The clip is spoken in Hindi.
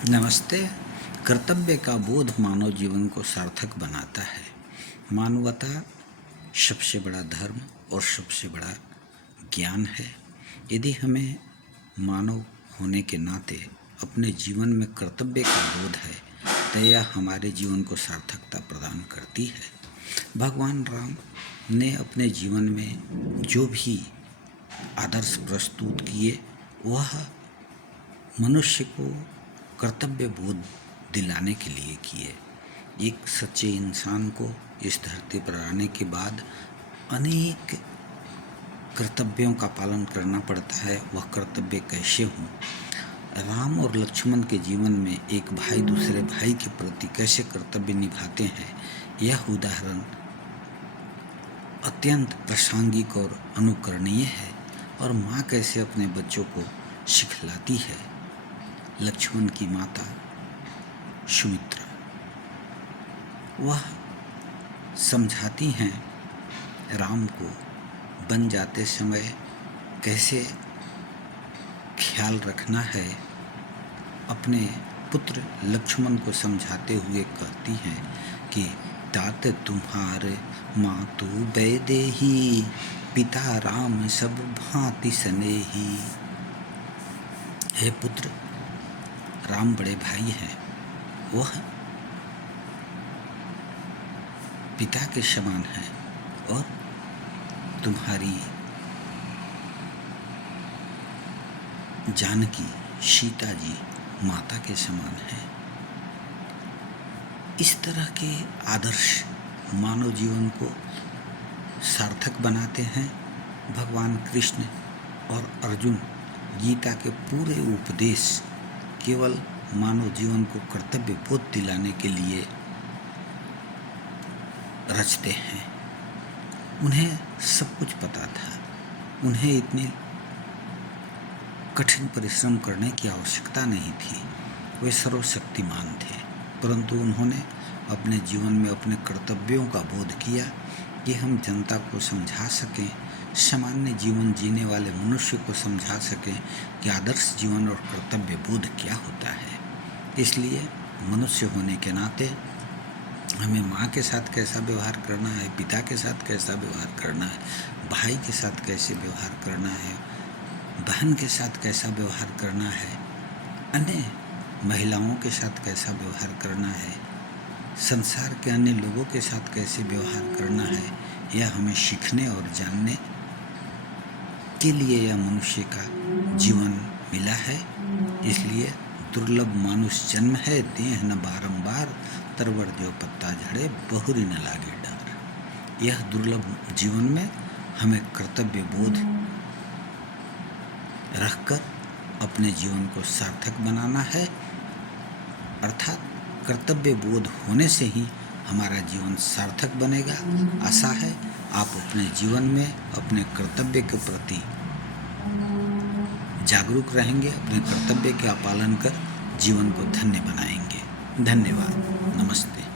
नमस्ते। कर्तव्य का बोध मानव जीवन को सार्थक बनाता है। मानवता सबसे बड़ा धर्म और सबसे बड़ा ज्ञान है। यदि हमें मानव होने के नाते अपने जीवन में कर्तव्य का बोध है तो यह हमारे जीवन को सार्थकता प्रदान करती है। भगवान राम ने अपने जीवन में जो भी आदर्श प्रस्तुत किए वह मनुष्य को कर्तव्य बोध दिलाने के लिए किए। एक सच्चे इंसान को इस धरती पर आने के बाद अनेक कर्तव्यों का पालन करना पड़ता है। वह कर्तव्य कैसे हों? राम और लक्ष्मण के जीवन में एक भाई दूसरे भाई के प्रति कैसे कर्तव्य निभाते हैं, यह उदाहरण अत्यंत प्रासंगिक और अनुकरणीय है। और माँ कैसे अपने बच्चों को सिखलाती है। लक्ष्मण की माता सुमित्रा, वह समझाती हैं राम को बन जाते समय कैसे ख्याल रखना है। अपने पुत्र लक्ष्मण को समझाते हुए कहती हैं कि तात तुम्हारे मातु वैदेही, पिता राम सब भांति स्नेही। हे पुत्र, राम बड़े भाई हैं, वह पिता के समान हैं और तुम्हारी जानकी सीता जी माता के समान हैं। इस तरह के आदर्श मानव जीवन को सार्थक बनाते हैं। भगवान कृष्ण और अर्जुन गीता के पूरे उपदेश केवल मानव जीवन को कर्तव्य बोध दिलाने के लिए रचते हैं। उन्हें सब कुछ पता था, उन्हें इतनी कठिन परिश्रम करने की आवश्यकता नहीं थी। वे सर्वशक्तिमान थे, परंतु उन्होंने अपने जीवन में अपने कर्तव्यों का बोध किया कि हम जनता को समझा सकें, सामान्य जीवन जीने वाले मनुष्य को समझा सकें कि आदर्श जीवन और कर्तव्य बोध क्या होता है। इसलिए मनुष्य होने के नाते हमें माँ के साथ कैसा व्यवहार करना है, पिता के साथ कैसा व्यवहार करना है, भाई के साथ कैसे व्यवहार करना है, बहन के साथ कैसा व्यवहार करना है, अन्य महिलाओं के साथ कैसा व्यवहार करना है, संसार के अन्य लोगों के साथ कैसे व्यवहार करना है, यह हमें सीखने और जानने के लिए यह मनुष्य का जीवन मिला है। इसलिए दुर्लभ मानुष जन्म है, देह न बारंबार, तरवर जो पत्ता झड़े बहुरी न लागे डर। यह दुर्लभ जीवन में हमें कर्तव्य बोध रखकर अपने जीवन को सार्थक बनाना है। अर्थात कर्तव्य बोध होने से ही हमारा जीवन सार्थक बनेगा। आशा है आप अपने जीवन में अपने कर्तव्य के प्रति जागरूक रहेंगे, अपने कर्तव्य का पालन कर जीवन को धन्य बनाएंगे। धन्यवाद। नमस्ते।